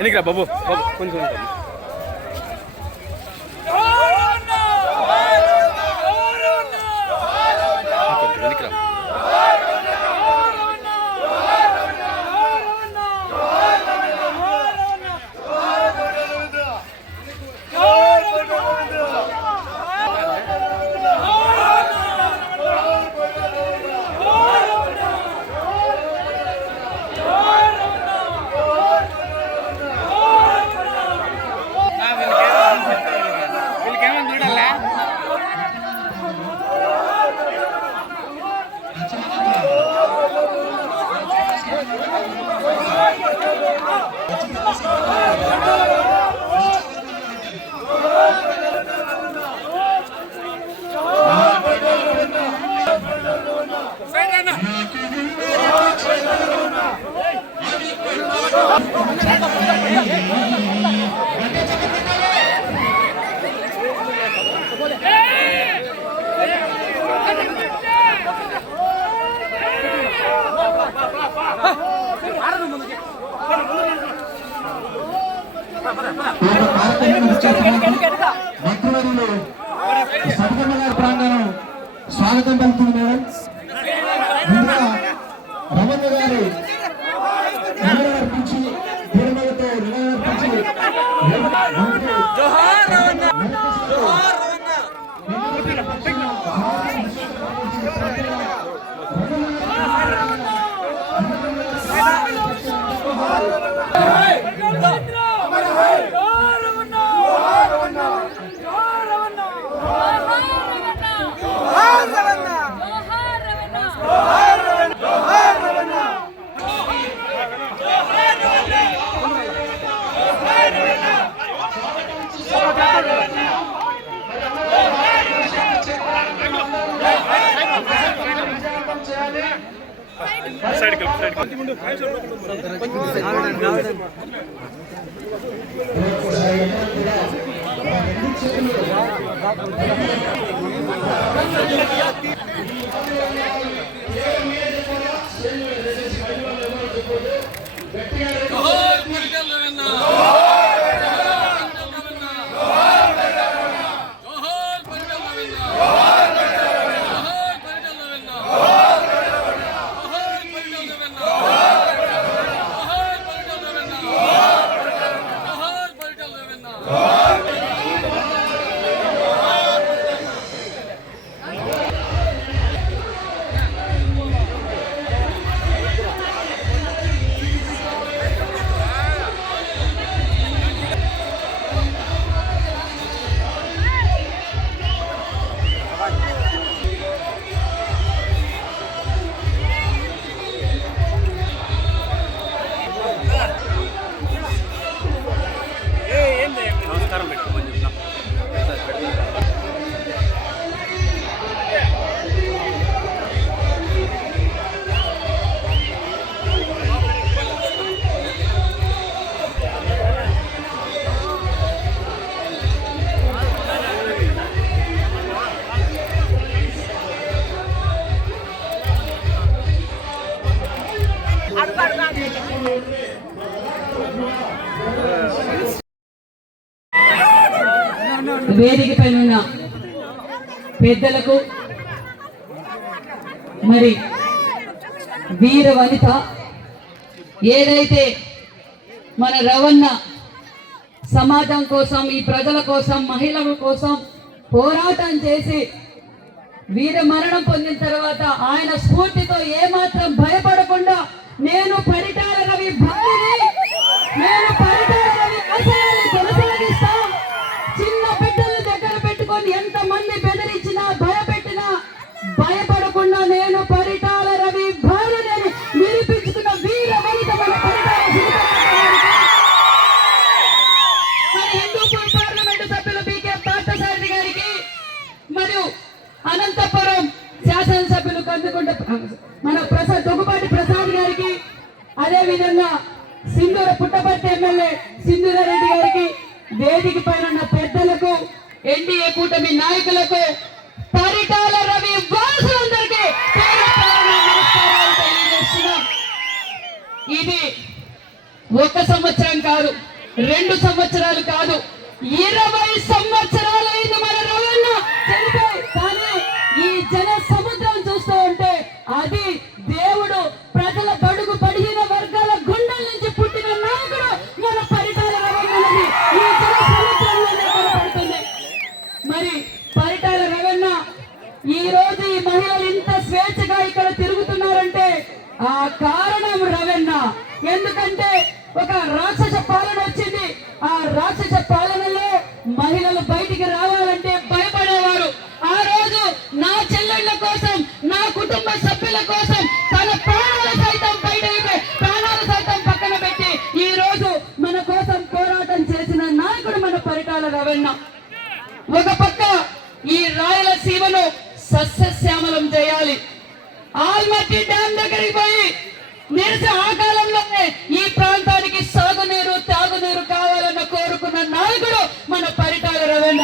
వెనకరా బాబు. బాబు కొంచెం మంత్రివర్యులు సబితమ్మ గారి ప్రాంగణం స్వాగతం పలుకుతుంది వెళ్ళు. పెద్దలకు. మరి వీర వనిత ఏదైతే మన రవణ సమాజం కోసం ఈ ప్రజల కోసం మహిళల కోసం పోరాటం చేసి వీర మరణం పొందిన తర్వాత ఆయన స్ఫూర్తితో ఏమాత్రం భయపడకుండా నేను పరిటాల మన ప్రసాద్ దొగుపాటి ప్రసాద్ గారికి అదే విధంగా సింధూర పుట్టపర్తి ఎమ్మెల్యే సింధూరారెడ్డి గారికి వేదిక పైన ఉన్న పెద్దలకు ఎన్డీఏ కూటమి నాయకులకు పరిటాల రవి ఇది ఒక సంవత్సరం కాదు రెండు సంవత్సరాలు కాదు ఇరవై సంవత్సరాలు ఆల్మట్టి డ్యామ్ దగ్గరికి పోయి నిరస ఆ కాలంలోనే ఈ ప్రాంతానికి సాగునీరు తాగునీరు కావాలని కోరుకున్న నాయకుడు మన పరిటాల రవేణ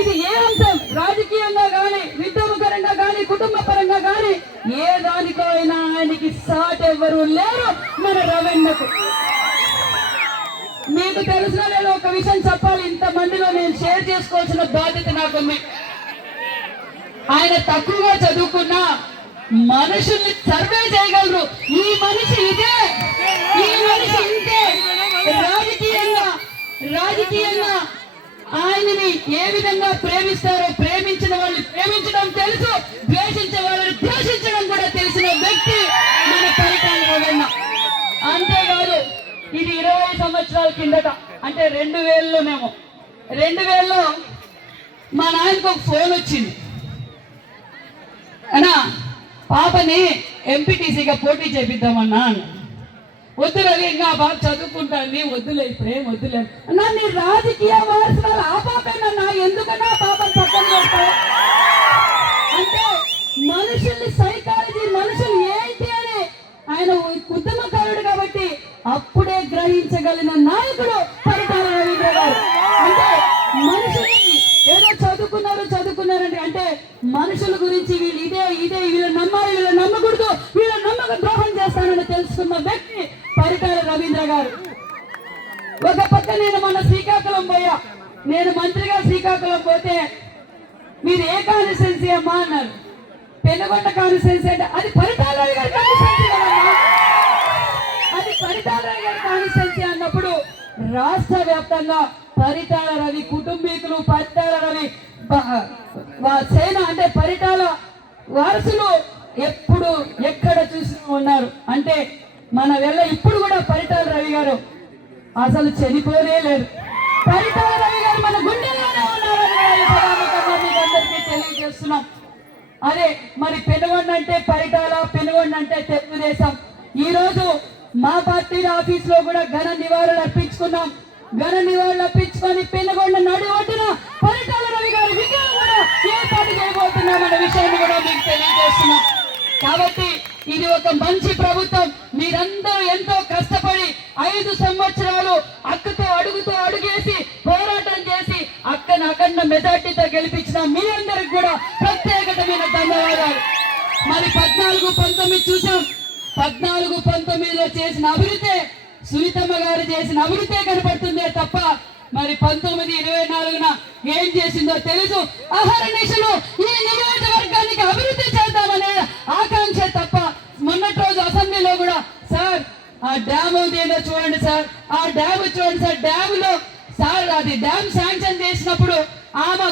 ఇది ఏ అంశం? రాజకీయంగా కానీ విద్యాపరంగా కానీ కుటుంబ పరంగా కానీ ఏ దానికో అయినా ఆయనకి సాట్ ఎవరు లేరు మన రవణకు మీకు తెలిసిన నేను ఒక విషయం చెప్పాలి. ఇంత మందిలో నేను షేర్ చేసుకోవాల్సిన బాధ్యత నాకు ఆయన తక్కువగా చదువుకున్న మనుషుల్ని సర్వే చేయగలరు. ఈ మనిషి ఇదే. ఈ మనిషి ఇంతే రాజకీయంగా రాజకీయంగా ఆయనని ఏ విధంగా ప్రేమిస్తారో ప్రేమించిన వాళ్ళని ప్రేమించడం తెలుసు. ద్వేషించే వాళ్ళని ద్వేషించడం కూడా తెలిసిన వ్యక్తి మన పరిపాలన రవణ అంతేకాదు ఇది ఇరవై సంవత్సరాల కిందట అంటే రెండు వేలలో మేము. రెండు వేలలో మా నాయనకు ఒక ఫోన్ వచ్చింది. పాపని ఎంపీటీసీగా పోటీ చేపిద్దామన్నా అన్న ఇంకా బాగా పాప చదువుకుంటాను వద్దులే ఇప్పుడేం వద్దులే. అన్నా నీ రాజకీయ వారసురాలు ఆ పాపేనన్నా ఎందుకన్నా ఆ పాపను పక్కన పెడతావు? అంటే మనుషుల్ని సైకాలజీ మనుషులు ఏంటి అని ఆయన ఉద్యమకారుడు కాబట్టి అప్పుడే గ్రహించగలిగిన నాయకుడు మనుషుల గురించి వీళ్ళు ఇదే ఇదే వీళ్ళు నమ్మాలి వీళ్ళు నమ్మకూడదు వీళ్ళు నమ్మక ద్రోహం చేస్తానని తెలుసుకున్న వ్యక్తి పరిటాల రవీంద్ర గారు. ఒక పక్క నేను మొన్న శ్రీకాకుళం పోయా. నేను మంత్రిగా శ్రీకాకుళం పోతే మీరు ఏ కాన్స్టిట్యున్సీ అమ్మా అన్నారు. పెనుగొండ కాన్స్టిట్యున్సీ అంటే అది పరిటాలరావు గారి అది పరిటాలరావు గారి కాన్స్టిట్యున్సీ అన్నప్పుడు రాష్ట్ర వ్యాప్తంగా పరిటాల రవి కుటుంబీకులు పరిటాల రవి సేన అంటే పరిటాల వారసులు ఎప్పుడు ఎక్కడ చూసి ఉన్నారు? అంటే మన వెళ్ళ ఇప్పుడు కూడా పరిటాల రవి గారు అసలు చనిపోనే లేరు. పరిటాల రవి గారు మన గుండెలోనే ఉన్నారని తెలియజేస్తున్నాం. అదే మరి పెనుగొండ అంటే పరిటాల పెనుగొండ అంటే తెలుగుదేశం. ఈ రోజు మా పార్టీ ఆఫీస్లో కూడా ఘన నివారణ అర్పించుకున్నాం. ఘన నివారణ అర్పించుకొని పెనుగొండ నడి ఒడ్డున పరిటాల రవి గారు విగ్రహం కూడా చేయబోతున్నాం అనే విషయాన్ని కూడా మీకు తెలియజేస్తున్నాం. కాబట్టి ఇది ఒక మంచి ప్రభుత్వం. మీరందరూ ఎంతో కష్టపడి ఐదు సంవత్సరాలు అక్కతో అడుగుతో అడుగేసి పోరాటం చేసి అక్కను అఖండ మెజార్టీతో గెలిపించిన మీ అందరికి కూడా ప్రత్యేకతమైన ధన్యవాదాలు. మరి పద్నాలుగు పంతొమ్మిది చూసాం పద్నాలుగు పంతొమ్మిదిలో చేసిన అభివృద్ధి సునీతమ్మ గారు చేసిన అభివృద్ధి కనపడుతుందే తప్ప మరి పంతొమ్మిది ఇరవై నాలుగున ఏం చేసిందో తెలుసు. అహర్నిశలు ఈ నియోజకవర్గానికి అభివృద్ధి చేద్దామనే ఆకాంక్ష తప్ప మొన్నటి రోజు అసెంబ్లీలో కూడా సార్ ఆ డ్యామ్ ఏదో చూడండి సార్. ఆ డ్యామ్ చూడండి సార్. డ్యామ్లో సార్ అది డ్యామ్ శాంక్షన్ చేసినప్పుడు ఆమె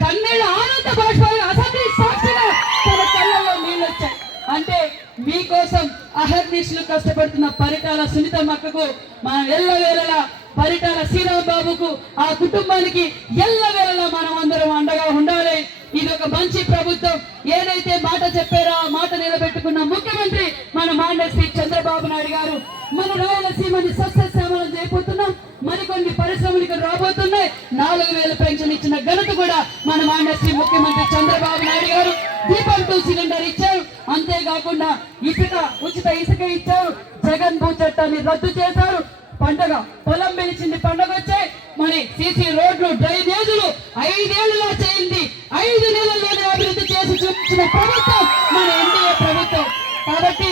కన్నీళ్ళ ఆనంద బాష్పాలు అసెంబ్లీ సాక్షిగా తన కళ్ళల్లో నీళ్ళు వచ్చాయి అంటే మీకోసం అహర్నిశలు కష్టపడుతున్న పరిటాల సునీతమ్మకు మనం ఎల్లవేళలా పరిటాల శ్రీరామ్ బాబుకు ఆ కుటుంబానికి ఎల్లవేళలా మనం అందరం అండగా ఉండాలి. ఇది ఒక మంచి ప్రభుత్వం. ఏదైతే మాట చెప్పారో ఆ మాట నిలబెట్టుకున్న ముఖ్యమంత్రి మన మాండ శ్రీ చంద్రబాబు నాయుడు గారు. మన రాయలసీమని సస్యశ్యామలం చేయబోతున్నాం. మరికొన్ని పరిశ్రమలు ఇక్కడ రాబోతున్నాయి. నాలుగు వేల పెన్షన్ ఇచ్చిన ఘనత కూడా మన మాండ శ్రీ ముఖ్యమంత్రి చంద్రబాబు నాయుడు గారు. దీపం టూ సిలిండర్ ఇచ్చారు. అంతేకాకుండా ఇసుక ఉచిత ఇసుక ఇచ్చారు. జగన్ భూ చట్టాన్ని రద్దు చేశారు. పండగ పొలం పిలిచింది పండగ వచ్చే మరి సిసి రోడ్లు డ్రైనేజులు ఐదేళ్ళలో చేయింది ఐదు నెలల్లోనే అభివృద్ధి చేసి చూపించిన ప్రభుత్వం మన ఎన్డీఏ ప్రభుత్వం. కాబట్టి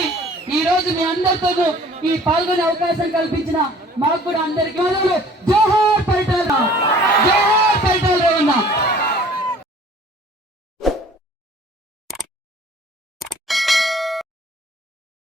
ఈ రోజు మీ అందరితో ఈ పాల్గొనే అవకాశం కల్పించిన మాకు కూడా అందరికీ జోహార్ పరిటాల జోహార్ పరిటాల ఉన్నా.